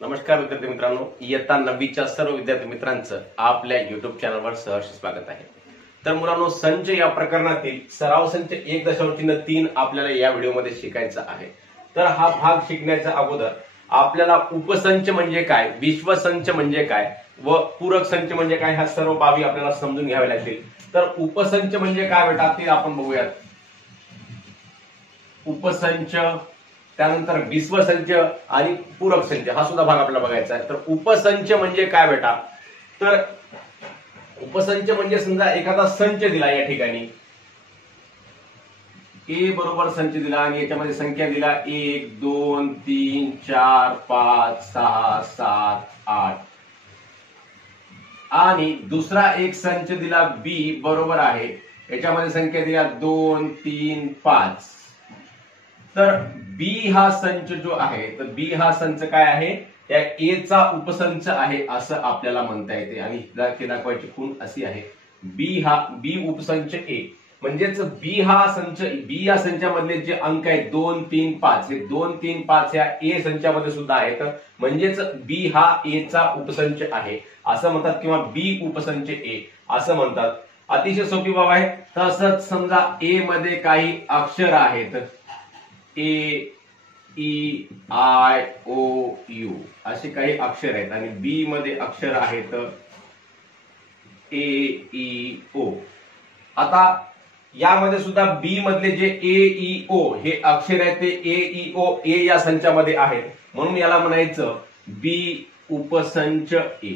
नमस्कार विद्यार्थी मित्रांनो, इयत्ता 9वीच्या सर्व विद्यार्थी मित्रांचं आपल्या युट्यूब चॅनलवर सहर्ष स्वागत आहे। तर मुलांनो, संच या प्रकरणातील सराव संच 1.3 आपल्याला या व्हिडिओमध्ये शिकायचा आहे। तर हा भाग शिकण्याच्या अगोदर आपल्याला उपसंच म्हणजे काय, विश्वसंच म्हणजे काय व पूरक संच म्हणजे काय ह्या सर्व बाबी आपल्याला समजून घ्याव्या लागतील। तर उपसंच म्हणजे काय बेटा ते आपण बघूयात। उपसंच, त्यानंतर विश्वसंच आणि पूरक संच हा सुद्धा भाग आपल्याला बघायचा आहे। तर उपसंच म्हणजे काय बेटा, तर उपसंच म्हणजे समजा एखादा संच दिला, या ठिकाणी ए बरोबर संच दिला आणि याच्यामध्ये संख्या दिला 1 2 3 4 5 6 7 8 आणि दुसरा एक संच दिला बी बरोबर आहे, याच्यामध्ये संख्या दिल्या 2 3 5। तर बी हा संच जो आहे, तर बी हा संच काय आहे, त्या ए चा उपसंच आहे असं आपल्याला म्हणता येते। आणि ते दाखवायची खूण अशी आहे, बी उपसंच ए म्हणजेच बी हा संच, बी या संचामधले जे अंक आहेत 2 3 5 हे 2 3 5 या ए संचामध्ये सुद्धा आहेत, म्हणजेच बी हा ए चा उपसंच आहे असं म्हणतात किंवा बी उपसंच ए असं म्हणतात। अतिशय सोपी बाब आहे। तसंच समजा ए मध्ये काही अक्षर आहेत, ए ई आय ओ यू असे काही अक्षर आहेत आणि बी मध्ये अक्षर आहेत ए ई ओ। आता यामध्ये सुद्धा बी मधले जे ए ई ओ हे अक्षर आहेत ते ए ई ओ ए या संचामध्ये आहेत, म्हणून याला म्हणायचं बी उपसंच ए।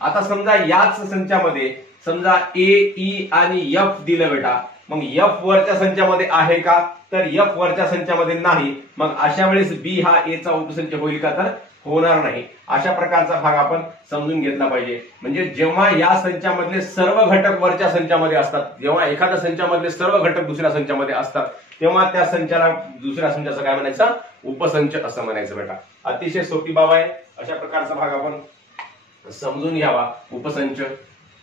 आता समजा याच संचामध्ये समजा ए ई आणि एफ दिलं बेटा, मग एफ वरच्या संचामध्ये आहे का, तर एफ वरच्या संचामध्ये नाही, मग अशा वेळेस बी हा ए चा उपसंच होईल का, तर होणार नाही। अशा प्रकारचा भाग आपण समजून घेतला पाहिजे। म्हणजे जेव्हा या संचामधले सर्व घटक वरच्या संचामध्ये असतात, जेव्हा एखाद्या संचामधले सर्व घटक दुसऱ्या संचामध्ये असतात, तेव्हा त्या संचाला दुसऱ्या संचाचं काय म्हणायचं, उपसंच असं म्हणायचं बेटा। अतिशय सोपी बाब आहे, अशा प्रकारचा भाग आपण समजून घ्यावा उपसंच।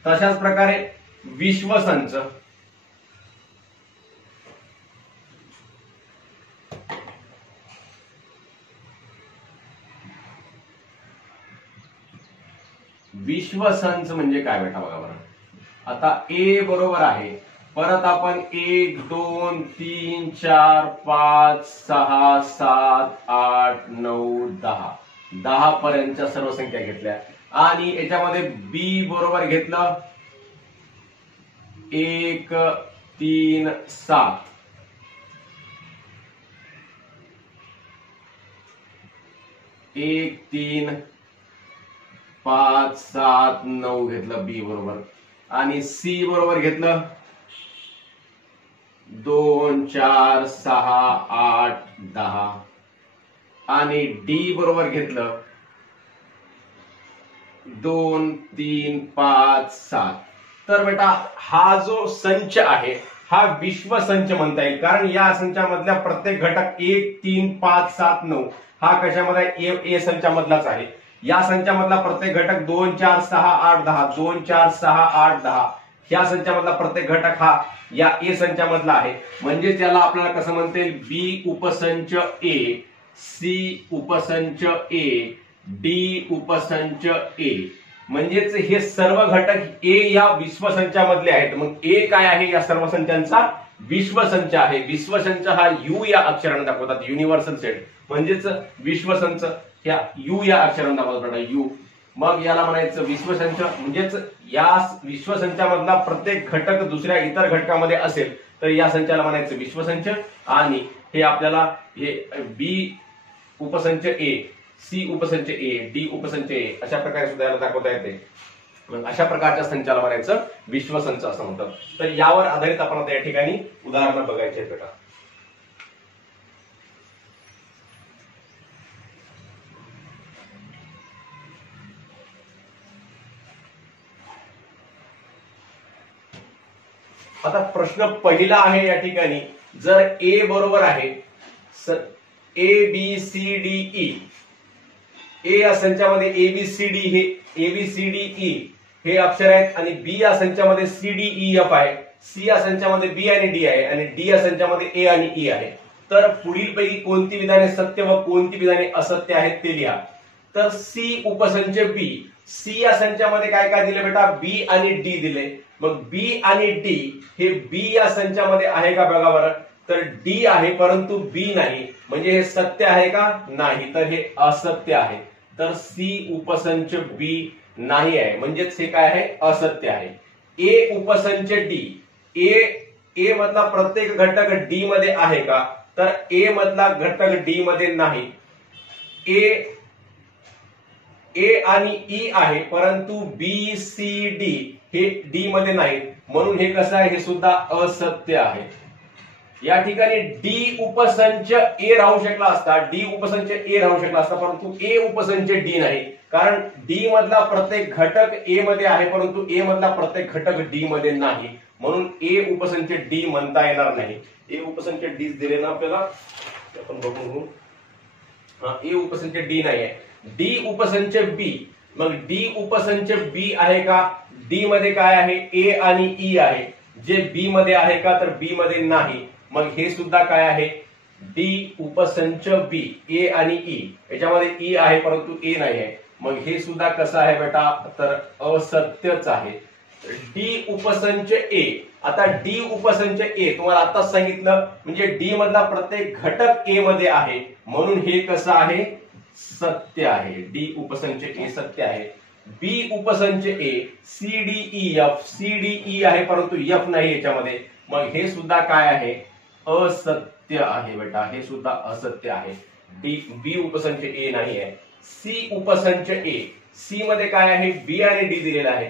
तशाच प्रकारे विश्वसंच, विश्वसंच म्हणजे काय बेटा बघा बरं। आता ए बरोबर आहे, परत आपण 1 2 3 4 5 6 7 8 9 10 पर्यंतच्या सर्व संख्या घेतल्या आणि याच्यामध्ये बी बरोबर घेतलं 1 3 7 1 3 5 7 9 घेतलं बी बरोबर आणि सी बरोबर घेतलं 2 4 6 8 10 आणि डी बरोबर घेतलं 2 3 5 7। तर बेटा हा जो संच आहे हा विश्वसंच म्हणता येईल, कारण या संचामधल्या प्रत्येक घटक 1 3 5 7 9 हा कशामध्ये ए संचामधलाच आहे। या संचामधला प्रत्येक घटक 2 4 6 8 10 2 4 6 8 10 या संचामधला प्रत्येक घटक हा या ए संचामधला आहे, म्हणजे त्याला आपल्याला कसं म्हणता येईल, बी उपसंच ए, सी उपसंच ए, डी उपसंच ए। म्हणजेच हे सर्व घटक ए या विश्वसंचामधले आहेत। मग ए काय आहे, या सर्व संचांचा विश्वसंच आहे। विश्वसंच हा यू या अक्षराने दाखवतात, युनिव्हर्सल सेट म्हणजेच विश्वसंच या यू या अक्षराने दाखवतात यू। मग याला म्हणायचं विश्वसंच, म्हणजेच या विश्वसंचामधला प्रत्येक घटक दुसऱ्या इतर घटकामध्ये असेल तर या संचाला म्हणायचं विश्वसंच। आणि हे आपल्याला हे बी उपसंच ए, सी उपसंच ए, डी उपसंच ए अशा प्रकारे सुद्धा याला दाखवता येते। मग अशा प्रकारच्या संचाला म्हणायचं विश्वसंच असं म्हणतात। तर यावर आधारित आपण आता या ठिकाणी उदाहरणं बघायची आहेत बेटा। आता प्रश्न पहिला आहे या ठिकाणी, जर ए बरोबर आहे A B C D E, A या संचामध्ये ए बी सी डी हे A B C D E हे अक्षर आहेत आणि बी या संचामध्ये सी डी ई एफ आहे, सी या संचामध्ये बी आणि डी आहे आणि डी या संचामध्ये ए आणि ई आहे। तर पुढील पैकी कोणती विधाने सत्य व कोणती विधाने असत्य आहेत ते लिहा। तर सी उपसंच बी, सी या संचामध्ये काय काय दिले बेटा, बी आणि डी दिले. मग बी आणि डी हे बी या संचामध्ये आहे का बघा बरं, तर डी आहे परंतु बी नाही, म्हणजे हे सत्य आहे का, नाही, तर हे असत्य आहे. तर सी उपसंच बी नाही आहे, म्हणजेच हे काय आहे, असत्य आहे. ए उपसंच डी, ए मधला प्रत्येक घटक डी मध्ये आहे का, तर ए मधला घटक डी मध्ये नाही. ए आणि ई आहे परंतु बी सी डी हे डी मध्ये नाही, म्हणून हे कसं आहे, हे सुद्धा असत्य आहे. या ठिकाणी डी उपसंच ए राहू शकला असता, डी उपसंच ए राहू शकला असता, परंतु ए उपसंच डी नाही, कारण डी मधला प्रत्येक घटक ए मध्ये आहे परंतु ए मधला प्रत्येक घटक डी मध्ये नाही, म्हणून ए उपसंच डी म्हणता येणार नाही. ए उपसंच डी दिले ना आपल्याला, आपण बघून घेऊ. ए उपसंच डी नाही आहे. डी उपसंच बी, मग डी उपसंच बी आहे का, डी मध्ये काय आहे, ए आणि ई आहे, जे बी मध्ये आहे का, तर बी मध्ये नाही, मग हे सुद्धा काय आहे, डी उपसंच बी, ए आणि ई, याच्यामध्ये ई आहे परंतु ए नाही आहे, मग हे सुद्धा कसं आहे बेटा, तर असत्यच आहे. डी उपसंच ए, आता डी उपसंच ए तुम्हाला आताच सांगितलं, म्हणजे डी मधला प्रत्येक घटक ए मध्ये आहे, म्हणून हे कसं आहे, सत्य आहे. डी उपसंच ए सत्य आहे. बी उपसंच A, C D E F, C D E आहे परंतु एफ नाही याच्यामध्ये, मग हे सुद्धा काय आहे, असत्य आहे बेटा, हे सुद्धा असत्य आहे. बी उपसंच ए नाही आहे. सी उपसंच ए, सी मध्ये काय आहे, बी आणि डी दिलेला आहे,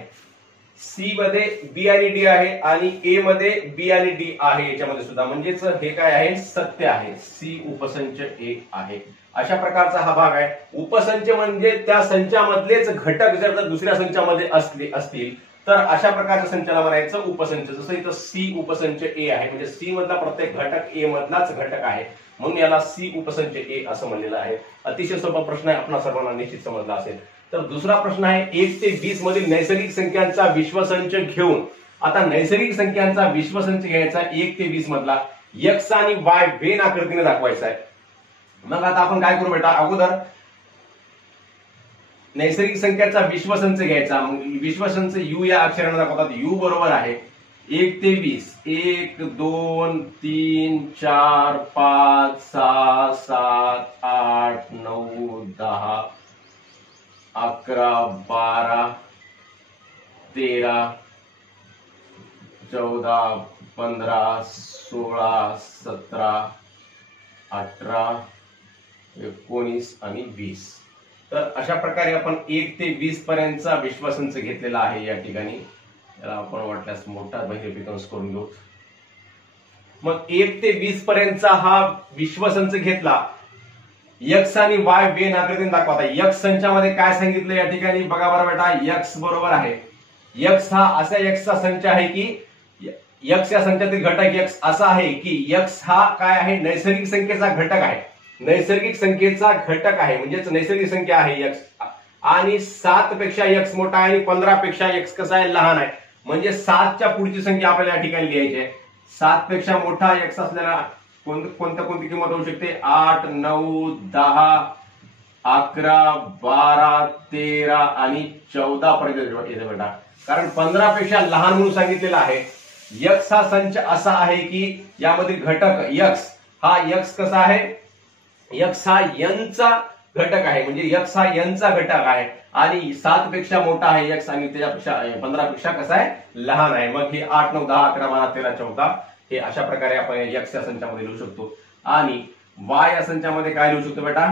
सी मध्ये बी आणि डी आहे आणि ए मध्ये बी आणि डी आहे याच्यामध्ये सुद्धा, म्हणजेच हे काय आहे, सत्य आहे. सी उपसंच ए आहे. अशा प्रकारचा हा भाग आहे. उपसंच म्हणजे त्या संचामधलेच घटक जर दुसऱ्या संचामध्ये असतील तर अशा प्रकारच्या संचाला म्हणायचं उपसंच. जसं इथं सी उपसंच ए आहे, म्हणजे सी मधला प्रत्येक घटक ए मधलाच घटक आहे, म्हणून याला सी उपसंच ए असं म्हणलेलं आहे. अतिशय सोपा प्रश्न आहे, आपणा सर्वांना निश्चित समजला असेल. तर दुसरा प्रश्न आहे 1 ते 20 मधील नैसर्गिक संख्यांचा विश्वसंच घेऊन, आता नैसर्गिक संख्यांचा विश्वसंच घ्यायचा 1 ते 20 मधला, एक्स आणि वाय वेन आकृतीने दाखवायचा आहे. मग आता आपण काय करू बेटा, अगोदर नैसर्गिक संख्याचा विश्वसंच घ्यायचा. विश्वसंच यू या अक्षराने दाखवतात. यू बरोबर आहे 1 ते 20, 1 2 3 4 5 6 7 8 9 10 11 12 13 14 15 16 17 18 19 आणि 20. तर अशा प्रकारे आपण 1 ते 20 पर्यंतचा विश्वसंच घेतलेला आहे. या ठिकाणी याला आपण वाटल्यास मोठा बहिरेपिकन्स करून घेऊ. मग 1 ते 20 पर्यंतचा हा विश्वसंच घेतला. एक्स आणि वाय वेन आकृतीने दाखवता. एक्स संचामध्ये काय सांगितलं या ठिकाणी बघा बरं बेटा, एक्स बरोबर आहे, एक्स हा असा एक्सचा संच आहे की एक्स या संचातील घटक एक्स असा आहे की एक्स हा काय आहे, नैसर्गिक संख्येचा घटक आहे. नैसर्गिक संख्येचा घटक आहे म्हणजेच नैसर्गिक संख्या आहे एक्स, आणि 7 पेक्षा एक्स मोठा आहे आणि 15 पेक्षा एक्स कसा आहे, लहान आहे. म्हणजे 7च्या पुढची संख्या आपल्याला या ठिकाणी लिहायची आहे. 7 पेक्षा मोठा एक्स असलेला कोणती किंमत होऊ शकते, 8 9 10 11 12 13 आणि 14 पर्यंत येते बेटा. कारण 15 पेक्षा लहान म्हणून सांगितलेला आहे. एक्स हा संच असा आहे की यामधील घटक एक्स हा एक्स कसा आहे, एक्स हा एनचा घटक आहे, म्हणजे एक्स हा एनचा घटक आहे आणि 7 पेक्षा मोठा आहे एक्स आणि त्याच्यापेक्षा 15 पेक्षा कसा आहे, लहान आहे. मग हे 8 9 10 11 12 13 14 हे अशा प्रकारे आपण एक्स या संचामध्ये लिहू शकतो. आणि वाय या संचामध्ये काय लिहू शकतो बेटा,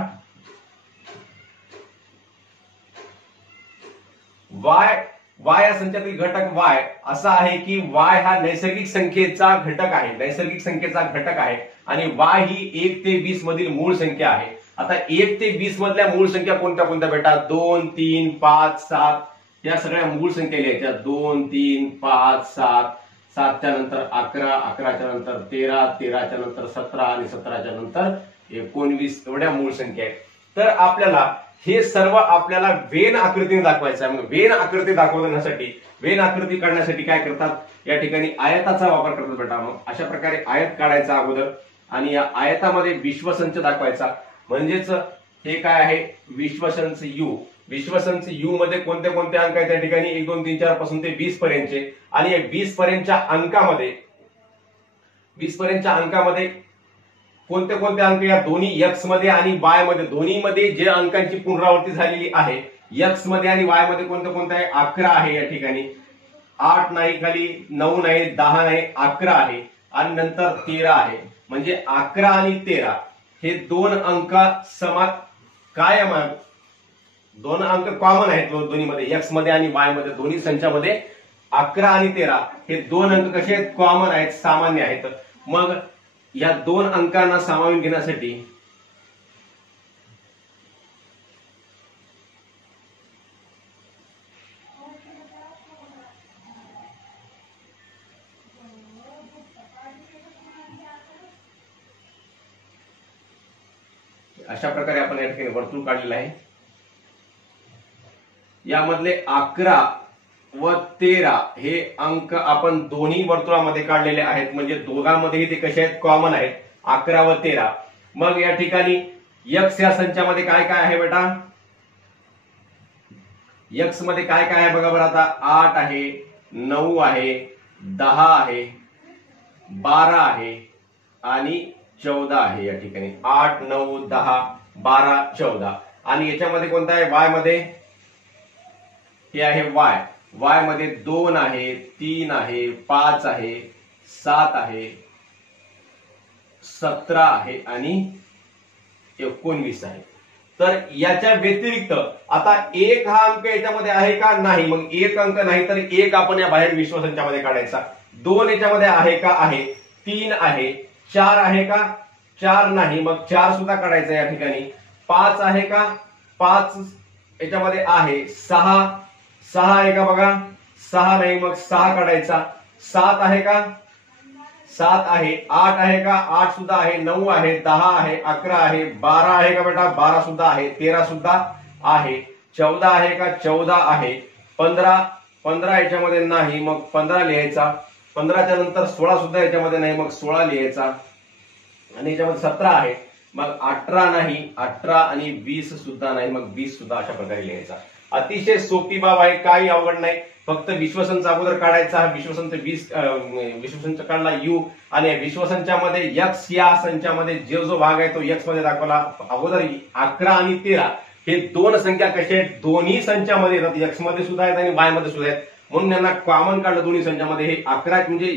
वाय या संचातील घटक वाय असा आहे की वाय हा नैसर्गिक संख्येचा घटक आहे, नैसर्गिक संख्येचा घटक आहे आणि वाय ही 1 ते 20 मधील मूळ संख्या आहे. आता 1 ते 20 मधल्या मूळ संख्या कोणत्या कोणत्या बेटा, 2 3 5 7 या सगळ्या मूळ संख्या लिहायच्या. 2 3 5 7, 7च्या नंतर 11, 11च्या नंतर 13, 13च्या नंतर 17 आणि 17च्या नंतर 19 एवढ्या मूळ संख्या आहेत. तर आपल्याला हे सर्व आपल्याला वेन आकृतीने दाखवायचं आहे. मग वेन आकृती दाखवण्यासाठी, वेन आकृती काढण्यासाठी काय करतात, या ठिकाणी आयताचा वापर करतात बेटा. मग अशा प्रकारे आयत काढायचा अगोदर आणि या आयतामध्ये विश्वसंच दाखवायचा. म्हणजेच हे काय आहे विश्वसंच यू. विश्वसंच यू मध्ये कोणते कोणते अंक आहेत त्या ठिकाणी 1 2 3 4 पासून ते 20 पर्यंतचे. आणि या 20 पर्यंतच्या अंकामध्ये कोणते कोणते अंक या दोन्ही एक्स मध्ये आणि वाय मध्ये दोन्हीमध्ये जे अंकांची पुनरावृत्ती झालेली आहे एक्स मध्ये आणि वाय मध्ये कोणते कोणते आहे 11 आहे. या ठिकाणी 8 नाही, खाली 9 नाही, 10 नाही, 11 आहे आणि नंतर 13 आहे. म्हणजे 11 आणि 13 हे दोन अंक समान कायम आहेत, दोन अंक कॉमन आहेत दोन्हीमध्ये एक्स मध्ये आणि वाय मध्ये दोन्ही संचामध्ये 11 आणि 13 हे दोन अंक कसे आहेत कॉमन आहेत, सामान्य आहेत. मग या दोन अंकांना सामावून घेण्यासाठी अशा प्रकारे आपण या ठिकाणी वर्तुळ काढलेलं आहे. यामधले 11 व 13 हे अंक आपण दोन्ही वर्तुळामध्ये काढलेले आहेत, म्हणजे दोघांमध्येही ते कसे आहेत कॉमन आहेत 11 व 13. मग या ठिकाणी एक्स या संचामध्ये काय काय आहे बेटा, एक्स मध्ये काय काय आहे बघा बरं आता. 8 आहे, 9 आहे, 10 आहे, 12 आहे आणि 14 आहे. या ठिकाणी 8 9 10 12 14. आणि याच्यामध्ये कोणता आहे वाय मध्ये, हे आहे वाय. वाय मध्ये 2 आहे, 3 आहे, 5 आहे, 7 आहे, 17 आहे आणि 19 आहे. तर याच्या व्यतिरिक्त आता एक हा अंक याच्यामध्ये आहे का नाही, मग एक अंक नाही तर एक आपण या बाहेर विश्वसंचामध्ये काढायचा. 2 याच्यामध्ये आहे का, आहे. 3 आहे. 4 आहे का, 4 नाही, मग 4 सुद्धा काढायचा या ठिकाणी. 5 आहे का, 5 याच्यामध्ये आहे. 6 आहे का बघा, 6 नाही, मग 6 काढायचा. 7 आहे का, 7 आहे. 8 आहे का, 8 सुद्धा आहे. 9 आहे, 10 आहे, 11 आहे. 12 आहे का बेटा, 12 सुद्धा आहे. 13 सुद्धा आहे. 14 आहे का, 14 आहे. 15 याच्यामध्ये नाही, मग 15 लिहायचा. 15च्या नंतर 16 सुद्धा याच्यामध्ये नाही, मग 16 लिहायचा. आणि याच्यामध्ये 17 आहे, मग 18 नाही, 18 आणि 20 सुद्धा नाही, मग 20 सुद्धा अशा प्रकारे लिहायचा. अतिशय सोपी बाब आहे, काही अवघड नाही. फक्त विश्वसंच अगोदर काढायचा. विश्वसंच 20 विश्वसंच काढला यू आणि विश्वसंचामध्ये एक्स या संचामध्ये जो भाग आहे तो एक्स मध्ये दाखवला. अगोदर 11 आणि 13 हे दोन संख्या कशा आहेत दोन्ही संचामध्ये येतात, एक्स मध्ये सुद्धा आहेत आणि वाय मध्ये सुद्धा आहेत, म्हणून त्यांना कॉमन काढलं दोन्ही संचामध्ये. हे 11 म्हणजे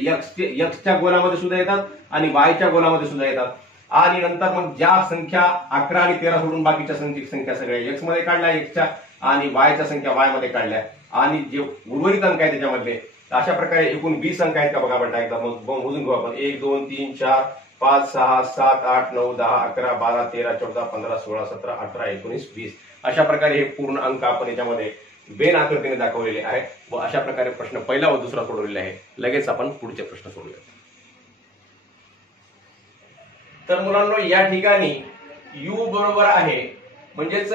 एक्सच्या गोलामध्ये सुद्धा येतात आणि वायच्या गोलामध्ये सुद्धा येतात. आणि नंतर मग ज्या संख्या 11 आणि 13 सोडून बाकीच्या संख्या सगळ्या एक्स मध्ये काढल्या एक्सच्या आणि वायच्या संख्या वाय मध्ये काढल्या आणि जे उर्वरित अंक आहेत त्याच्यामधले अशा प्रकारे एकूण 20 अंक आहेत का बघा बेटा. एकदा मग मोजून घेऊ आपण. 1 2 3 4 5 6 7 8 9 10 11 12 13 14 15 16 17 18 19 20 अशा प्रकारे हे पूर्ण अंक आपण याच्यामध्ये वेन आकृतीने दाखवलेले आहे व अशा प्रकारे प्रश्न पहिला व दुसरा सोडवलेला आहे. लगेच आपण पुढचे प्रश्न सोडूया. तर मुलांनो या ठिकाणी यू बरोबर आहे म्हणजेच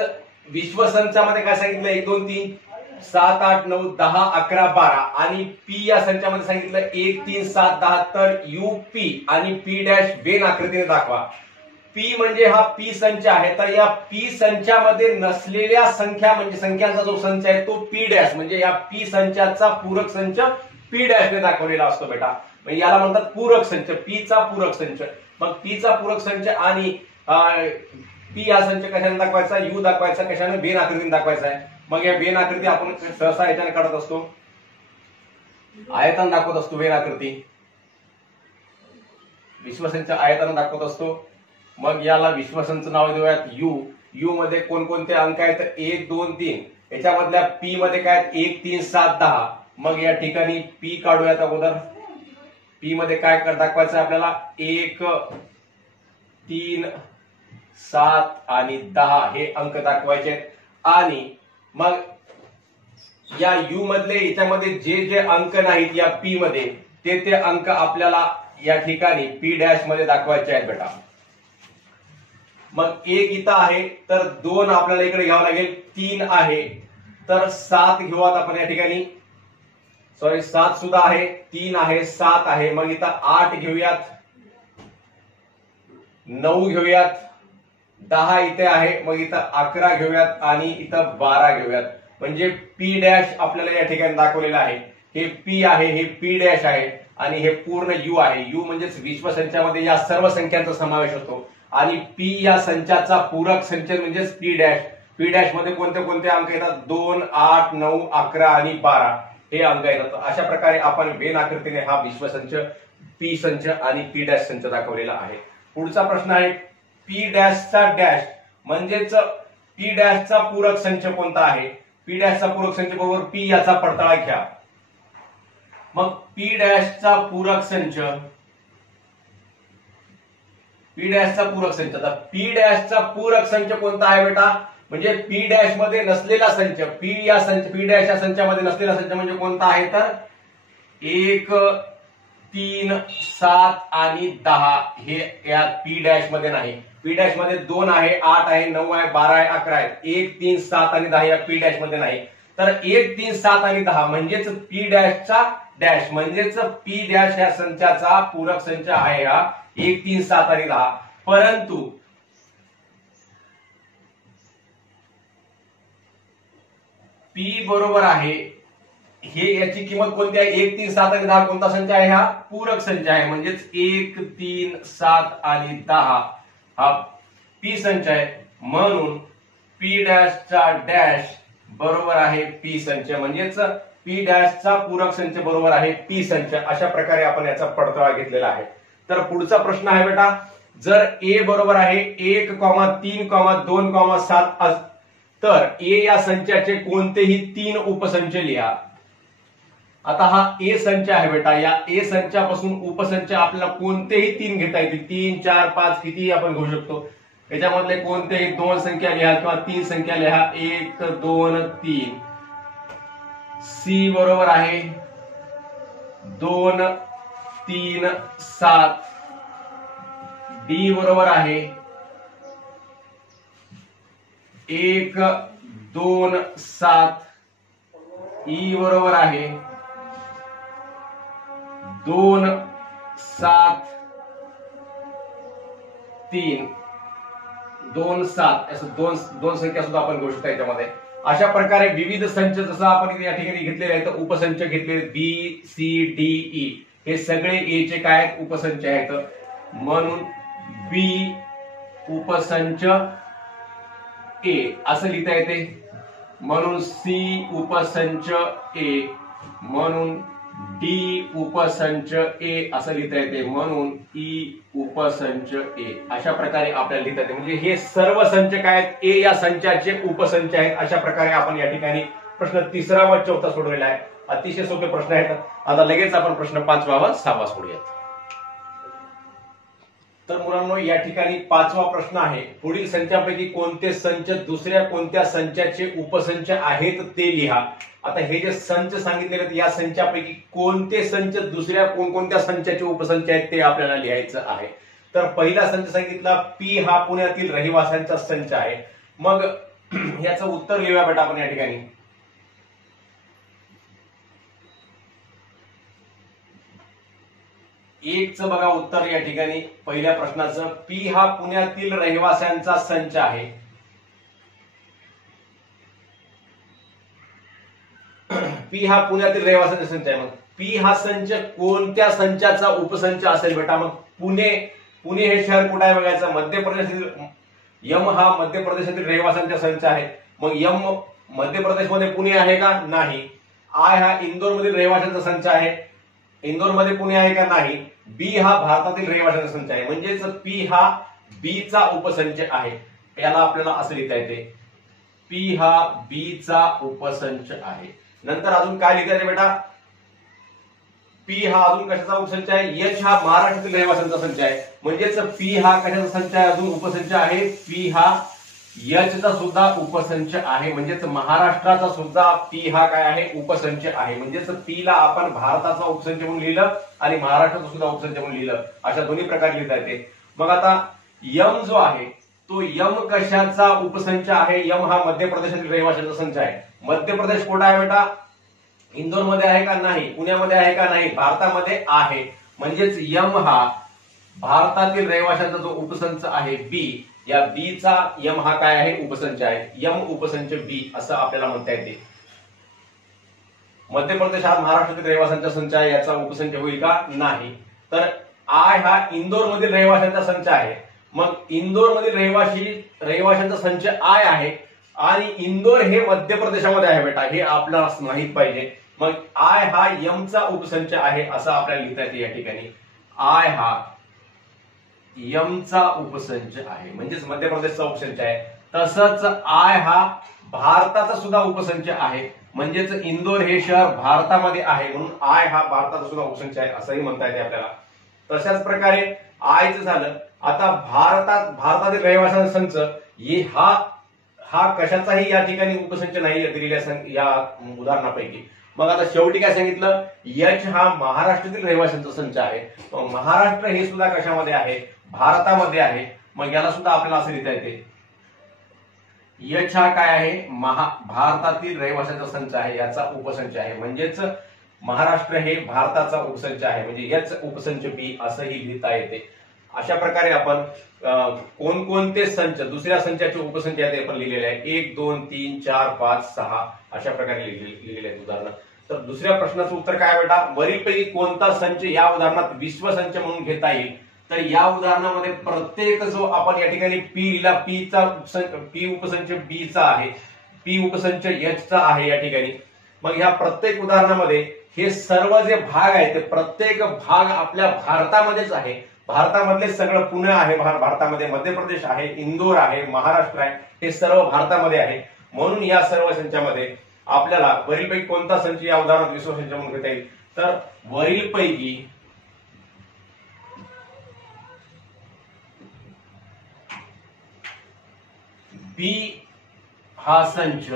विश्वसंचामध्ये काय सांगितलं 1 2 3 7 8 9 10 11 12 आणि पी या संचामध्ये सांगितलं 1 3 7 10. तर यूपी आणि पी डॅश वेन आकृतीने दाखवा. पी म्हणजे हा पी संच आहे, तर या पी संचामध्ये नसलेल्या संख्या म्हणजे संख्यांचा जो संच आहे तो पी डॅश म्हणजे या पी संचाचा पूरक संच पी डॅशने दाखवलेला असतो बेटा. म्हणजे याला म्हणतात पूरक संच, पी चा पूरक संच. मग पी चा पूरक संच आणि पी हा संच कशाने दाखवायचा, यू दाखवायचा कशाने, वेन आकृतीने दाखवायचा आहे. मग या वेन आकृती आपण सहसा याच्याने काढत असतो, आयतन दाखवत असतो. वेन आकृती विश्वसंच आयतन दाखवत असतो. मग याला विश्वसंच नाव देऊयात यू. यू मध्ये कोणकोणते अंक आहेत 1 2 3. याच्यामधल्या पी मध्ये काय 1 3 7 10. मग या ठिकाणी पी काढूयात अगोदर. पी मध्ये काय दाखवायचं आपल्याला 1 3 7 आणि 10 हे अंक दाखवायचे. आणि मग या यू मधले याच्यामध्ये जे जे अंक नाहीत या पी मध्ये ते अंक आपल्याला या ठिकाणी पी डॅश मध्ये दाखवायचे आहेत बेटा. मग 1 इथं आहे तर 2 आपल्याला इकडे घ्यावं लागेल. 3 आहे तर 7 घेऊयात आपण या ठिकाणी. सॉरी 7 सुद्धा आहे, 3 आहे, 7 आहे. मग इथं 8 घेऊयात, 9 घेऊयात 10 इथे आहे, मग इथं 11 घेऊयात आणि इथं 12 घेऊयात. म्हणजे पी डॅश आपल्याला या ठिकाणी दाखवलेलं आहे. हे पी आहे, हे पी डॅश आहे आणि हे पूर्ण यू आहे. यू म्हणजेच विश्वसंचामध्ये या सर्व संख्यांचा समावेश होतो आणि पी या संचाचा पूरक संच म्हणजेच पी डॅश. पी डॅश मध्ये कोणते कोणते अंक येतात? 2, 8, 9, 11 आणि 12 हे अंक येतात. अशा प्रकारे आपण वेन आकृतीने हा विश्वसंच, पी संच आणि पी डॅश संच दाखवलेला आहे. पुढचा प्रश्न आहे पी डॅशचा डॅश म्हणजेच पी डॅशचा पूरक संच कोणता आहे? पी डॅशचा पूरक संच बरोबर पी याचा पडताळा घ्या. मग पी डॅशचा पूरक संच, पी डॅशचा पूरक संच. आता पी डॅशचा पूरक संच कोणता आहे बेटा? म्हणजे पी डॅश मध्ये नसलेला संच, पी डॅश या संचामध्ये नसलेला संच म्हणजे कोणता आहे? तर 1, 3, 7 आणि 10 हे या पी डॅश मध्ये नाही. पी डॅश मध्ये 2 आहे, 8 आहे, 9 आहे, 12 आहे, 11 आहे. 1, 3, 7 आणि 10 या पी डॅश मध्ये नाही. तर 1, 3, 7 आणि 10 म्हणजेच पी डॅशचा डॅश म्हणजेच पी डॅश या संचाचा पूरक संच आहे हा 1, 3, 7 आणि 10. परंतु पी बरोबर आहे, हे याची किंमत कोणती आहे? 1, 3, 7 आणि 10 कोणता संच आहे? हा पूरक संच आहे. म्हणजेच 1, 3, 7 आणि 10 हा पी संच आहे. म्हणून पी डॅशचा डॅश बरोबर आहे पी संच. म्हणजेच पी डॅशचा पूरक संच बरोबर आहे पी संच. अशा प्रकारे आपण याचा पडताळा घेतलेला आहे. तर पुढचा प्रश्न आहे बेटा, जर ए बरोबर आहे 1, 3, 2, 7 तर ए या संचाचे कोणतेही 3 उपसंच लिहा. आता हा ए संच आहे बेटा, या ए संचापासून उपसंच आपल्याला कोणतेही 3 घेता येतील. 3, 4, 5 कितीही आपण घेऊ शकतो. याच्यामधले कोणतेही 2 संख्या लिहा किंवा 3 संख्या लिहा. 1, 2, 3. सी बरोबर आहे 2, 3, 7. डी बरोबर आहे 1, 2, 7. ई बरोबर आहे 2, 7, 3. 2, 7 असं दोन संख्या सुद्धा आपण घेऊ शकतो याच्यामध्ये. अशा प्रकारे विविध संच जसं आपण या ठिकाणी घेतलेले आहेत, उपसंच घेतले बी, सी, डी, ई हे सगळे ए चे काय आहेत? उपसंच आहेत. म्हणून बी उपसंच ए असं लिहिता येते. म्हणून सी उपसंच ए, म्हणून डी उपसंच ए असं लिहिता येते. म्हणून ई उपसंच ए. अशा प्रकारे आपल्याला लिहिता येते. म्हणजे हे सर्व संच काय आहेत? ए या संचाचे उपसंच आहेत. अशा प्रकारे आपण या ठिकाणी प्रश्न 3रा व 4था सोडवलेला आहे. अतिशय सोपे प्रश्न आहेत. आता लगेच आपण प्रश्न 5वा व 6वा सोडूयात. तर मुलांनो, या ठिकाणी 5वा प्रश्न आहे, पुढील संचापैकी कोणते संच दुसऱ्या कोणत्या संचाचे उपसंच आहेत ते लिहा. आता हे जे संच सांगितलेले आहेत या संचापैकी कोणते संच दुसऱ्या कोणकोणत्या संचाचे उपसंच आहेत ते आपल्याला लिहायचं आहे. तर पहिला संच सांगितला पी हा पुण्यातील रहिवाशांचा संच आहे. मग याचं उत्तर लिहूया बेटा आपण या ठिकाणी. एकचं बघा उत्तर या ठिकाणी पहिल्या प्रश्नाचं, पी हा पुण्यातील रहिवाशांचा संच आहे. पी हा पुण्यातील रहिवाशांचा संच आहे. मग पी हा संच कोणत्या संचाचा उपसंच असेल बेटा? मग पुणे हे शहर कुठे आहे बघायचं. मध्य प्रदेशातील यम हा मध्य प्रदेशातील रहिवाशांचा संच आहे. मग यम मध्य प्रदेशमध्ये पुणे आहे का? नाही. आय हा इंदोर मधील रहिवाशांचा संच आहे. इंदोरमध्ये पुणे आहे का? नाही. बी हा भारतातील रहिवाशांचा संच आहे. म्हणजेच पी हा बी चा उपसंच आहे. याला आपल्याला असं लिहिता येते, पी हा बी चा उपसंच आहे. नंतर अजून काय लिहिता येते बेटा? पी हा अजून कशाचा उपसंच आहे? एच हा महाराष्ट्रातील रहिवाशांचा संच आहे. म्हणजेच पी हा कशाचा संच आहे? अजून उपसंच आहे. पी हा एच चा सुद्धा उपसंच आहे. म्हणजेच महाराष्ट्राचा सुद्धा पी हा काय आहे? उपसंच आहे. म्हणजेच पी ला आपण भारताचा उपसंच म्हणून लिहिलं आणि महाराष्ट्राचा सुद्धा उपसंच म्हणून लिहिलं. अशा दोन्ही प्रकारे लिहिता येते. मग आता यम जो आहे तो यम कशाचा उपसंच आहे? यम हा मध्य प्रदेशातील रहिवाशांचा संच आहे. मध्य प्रदेश कुठे आहे बेटा? इंदोरमध्ये आहे का? नाही. पुण्यामध्ये आहे का? नाही. भारतामध्ये आहे. म्हणजेच यम हा भारतातील रहिवाशांचा जो उपसंच आहे बी या बी चा यम हा काय आहे, उपसंच आहे. यम उपसंच बी असं आपल्याला म्हणता येते. मध्य प्रदेश हा महाराष्ट्रातील रहिवाशांचा संच आहे, याचा उपसंच होईल का, नाही. तर आय हा इंदोर मधील रहिवाशांचा संच आहे. मग इंदोर मधील रहिवाशांचा संच आय आहे आणि इंदोर हे मध्य प्रदेशामध्ये आहे बेटा, हे आपल्याला माहित पाहिजे. मग आय हा यम चा उपसंच आहे असं आपल्याला लिहिता येते या ठिकाणी. आय हा यम चा उपसंच आहे म्हणजेच मध्य प्रदेशचा उपसंच आहे. तसंच आय हा भारताचा सुद्धा उपसंच आहे म्हणजेच इंदोर हे शहर भारतामध्ये आहे म्हणून आय हा भारताचा सुद्धा उपसंच आहे असंही म्हणता येते आपल्याला. तशाच प्रकारे आयचं झालं. आता भारतातील रहिवाशांचा संच हे हा कशाचाही या ठिकाणी उपसंच नाही दिलेल्या या उदाहरणापैकी. मग आता शेवटी काय सांगितलं, यच हा महाराष्ट्रातील रहिवाशांचा संच आहे. महाराष्ट्र हे सुद्धा कशामध्ये आहे, भारतामध्ये आहे. मग याला सुद्धा आपल्याला असं लिहिता येते, यच हा काय आहे, भारतातील रहिवाशांचा संच आहे, याचा उपसंच आहे. म्हणजेच महाराष्ट्र हे भारताचा उपसंच आहे म्हणजे यच उपसंच बी असंही लिहिता येते. अशा प्रकारे आपण कोणकोणते संच दुसऱ्या संचाचे उपसंच आहेत आपण लिहिलेले आहे. 1 2 3 4 5 6 अशा प्रकारे लिहिलेले आहेत उदाहरण. तर दुसऱ्या प्रश्नाचं उत्तर काय बेटा, वरीलपैकी कोणता संच या उदाहरणात विश्वसंच म्हणून घेता येईल. तर या उदाहरणामध्ये प्रत्येक जो आपण या ठिकाणी पी लिहिला, पी उपसंच बी चा आहे, पी उपसंच एच चा आहे या ठिकाणी. मग ह्या प्रत्येक उदाहरणामध्ये हे सर्व जे भाग आहेत ते प्रत्येक भाग आपल्या भारतामध्येच आहे. भारतामधले सगळं पुणे आहे, भारतामध्ये मध्य प्रदेश आहे, इंदोर आहे, महाराष्ट्र आहे, हे सर्व भारतामध्ये आहे. म्हणून या सर्व संचामध्ये आपल्याला वरीलपैकी कोणता संच या उदाहरणात विश्वसंच म्हणून घेता येईल. तर वरीलपैकी बी हा संच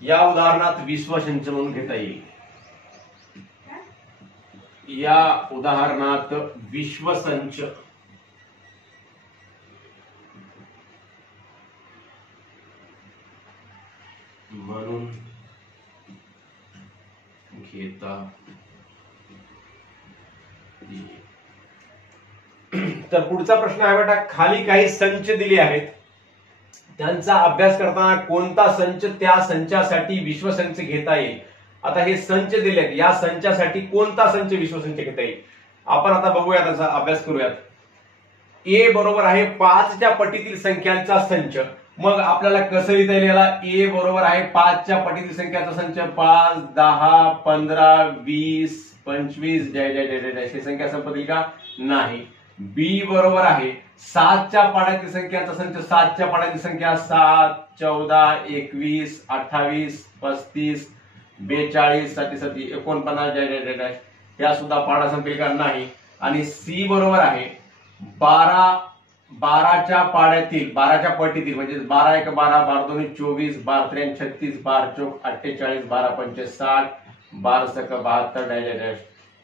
या उदाहरणात विश्वसंच म्हणून घेता येईल. या उदाहरणात विश्वसंच म्हणून घेता येईल. तर पुढचा प्रश्न आहे बेटा, खाली काही संच दिले आहेत, त्यांचा अभ्यास करताना कोणता संच त्या संचासाठी विश्वसंच घेता येईल. आता हे संच दिलेत, या संचासाठी कोणता संच विश्वसंच घेता येईल आपण आता बघूया, त्याचा अभ्यास करूयात. ए बरोबर आहे 5 च्या पटीतील संख्यांचा संच. मग आपल्याला कसं लिहिता येईल याला, ए बरोबर आहे 5 च्या पटीतील संख्यांचा संच. 5 10 15 20 25 जय ही संख्या संपतील का, नाही. बी बरोबर आहे 7 च्या पाड्यातील संख्यांचा संच. 7 च्या पाड्यातील संख्या 7 14 21 28 35 42 37 49 जय या सुद्धा पाडा संपेल का, नाही. आणि सी बरोबर आहे 12च्या पाड्यातील 12च्या पटीतील म्हणजे 12 1 12 12 2 24 12 3 36 12 4 48 12 5 60 12 6 72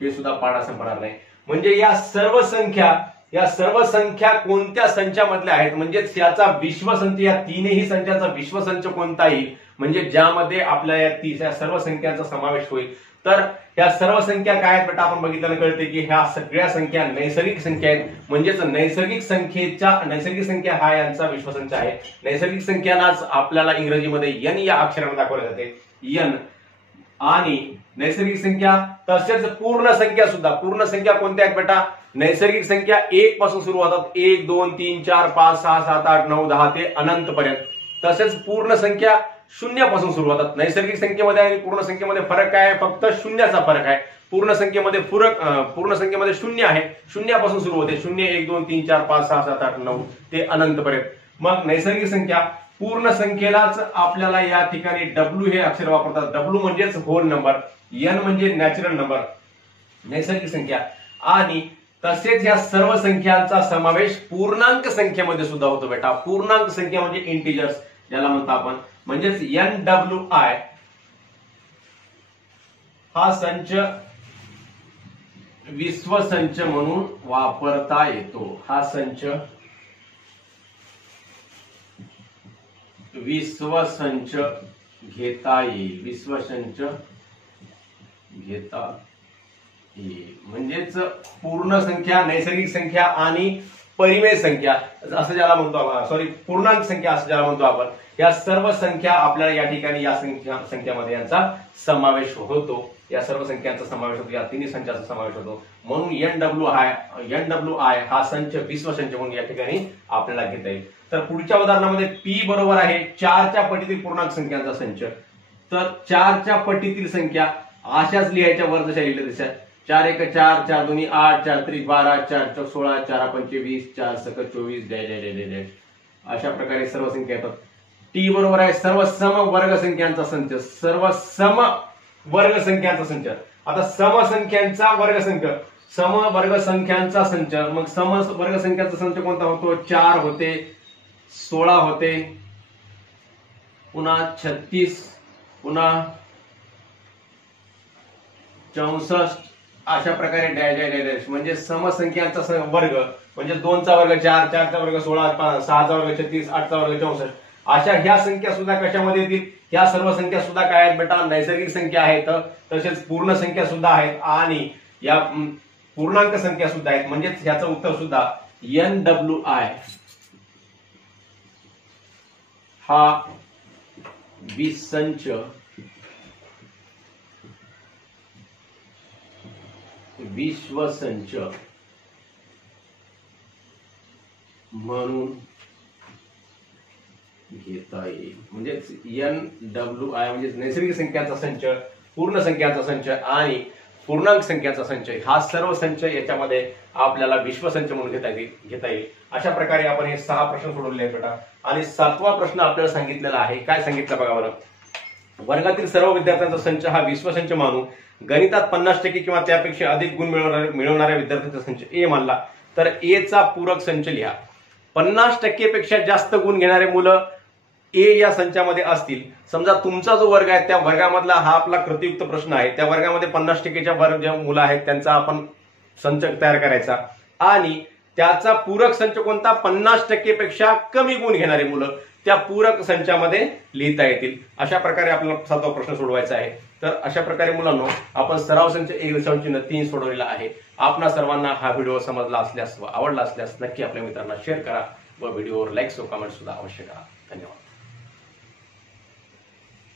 हे सुद्धा पाडा संपणार नाही. म्हणजे या सर्व संख्या कोणत्या संचामधल्या आहेत म्हणजे याचा विश्वसंच, या तीनही संचाचा विश्वसंच कोणता येईल म्हणजे ज्यामध्ये आपल्या या सर्व संख्यांचा समावेश होईल. तर या सर्व संख्या काय आहेत बेटा, आपण बघितल्यानं कळते की ह्या सगळ्या संख्या नैसर्गिक संख्या आहेत. म्हणजेच नैसर्गिक संख्या हा यांचा विश्वसंच आहे. नैसर्गिक संख्यांनाच आपल्याला इंग्रजीमध्ये एन या अक्षराने दाखवले जाते, एन. आणि नैसर्गिक संख्या तसेच पूर्ण संख्या कोणत्या आहेत बेटा, नैसर्गिक संख्या 1 पासून सुरू होतात, 1 2 3 4 5 6 7 8 9 10 ते अनंत पर्यंत. तसेच पूर्ण संख्या 0 पासून सुरू होतात. नैसर्गिक संख्येमध्ये आणि पूर्ण संख्येमध्ये फरक काय आहे, फक्त शून्याचा फरक आहे. पूर्ण संख्येमध्ये 0 आहे, शून्यापासून सुरू होते, 0 1 2 3 4 5 6 7 8 9 ते अनंत पर्यंत. मग नैसर्गिक संख्या पूर्ण संख्येलाच आपल्याला या ठिकाणी डब्ल्यू हे अक्षर वापरतात. डब्ल्यू म्हणजेच होल नंबर, एन म्हणजे नॅचरल नंबर, नैसर्गिक संख्या. आणि तसेच या सर्व संख्यांचा समावेश पूर्णांक संख्येमध्ये सुद्धा होतो बेटा. पूर्णांक संख्या म्हणजे इंटिजर्स ज्याला म्हणतो आपण, म्हणजेच NWI हा संच विश्वसंच म्हणून वापरता येतो. हा संच विश्वसंच घेता येईल, विश्वसंच घेता म्हणजेच पूर्ण संख्या, नैसर्गिक संख्या आणि परिमेय संख्या असं ज्याला म्हणतो आपण, सॉरी पूर्णांक संख्या असं ज्याला म्हणतो आपण, या सर्व संख्या आपल्याला या ठिकाणी या संख्यामध्ये यांचा समावेश होतो. या सर्व संख्यांचा समावेश होतो, या तिन्ही संचाचा समावेश होतो. म्हणून NWI हा संच विश्व संच म्हणून या ठिकाणी आपल्याला घेता येईल. तर पुढच्या उदाहरणामध्ये P बरोबर आहे 4च्या पटीतील पूर्णांक संख्यांचा संच. तर 4च्या पटीतील संख्या अशाच लिहायच्या वर जशा लिहिल्या तशा 4 1 4 4 2 8 4 3 12 4 4 16 4 5 20 4 6 24 अशा प्रकारे सर्व संख्या येतात. टी बरोबर आहे सर्व सम वर्ग संख्यांचा संच. सर्व सम वर्ग संख्यांचा संच. आता सम संख्यांचा वर्गसंच, सम वर्ग संख्यांचा संच. मग सम वर्ग संख्यांचा संच कोणता होतो? 4 होते, 16 होते, पुन्हा 36, पुन्हा 64 अशा प्रकारे डॅश म्हणजे समसंख्यांचा वर्ग म्हणजे 2चा वर्ग 4, 4चा वर्ग 16, 6चा वर्ग 36, 8चा वर्ग 64 अशा ह्या संख्या सुद्धा कशामध्ये येतील? ह्या सर्व संख्या सुद्धा काय आहेत बेटा? नैसर्गिक संख्या आहेत, तसेच पूर्ण संख्या सुद्धा आहेत आणि या पूर्णांक संख्या सुद्धा आहेत. म्हणजे ह्याचं उत्तर सुद्धा NWI हा विसंच विश्वसंच म्हणून घेता येईल. म्हणजेच NWI म्हणजे नैसर्गिक संख्यांचा संच, पूर्ण संख्यांचा संच आणि पूर्णांक संख्यांचा संच, हा सर्व संच याच्यामध्ये आपल्याला विश्वसंच म्हणून घेता येईल. अशा प्रकारे आपण हे 6 प्रश्न सोडवले आहेत बेटा. आणि 7वा प्रश्न आपल्याला सांगितलेला आहे. काय सांगितलं बघा बरं. वर्गातील सर्व विद्यार्थ्यांचा संच हा विश्वसंच मानून गणितात 50% किंवा त्यापेक्षा अधिक गुण मिळवणाऱ्या विद्यार्थ्यांचा संच ए मानला तर ए चा पूरक संच लिहा. 50% पेक्षा जास्त गुण घेणारे मुलं ए या संचामध्ये असतील. समजा तुमचा जो वर्ग आहे त्या वर्गामधला हा आपला कृतियुक्त प्रश्न आहे. त्या वर्गामध्ये 50%च्या वर्ग ज्या मुलं आहेत त्यांचा आपण संच तयार करायचा आणि त्याचा पूरक संच कोणता? 50% पेक्षा कमी गुण घेणारे मुलं त्या पूरक संचामध्ये लिहिता येतील. अशा प्रकारे आपल्याला 7वा प्रश्न सोडवायचा आहे. तर अशा प्रकारे मुलांनो आपण सराव संच 1-3 सोडवलेला आहे. आपणा सर्वांना हा व्हिडिओ समजला असल्यास व आवडला असल्यास नक्की आपल्या मित्रांना शेअर करा व व्हिडिओवर लाईक व कमेंट सुद्धा अवश्य करा.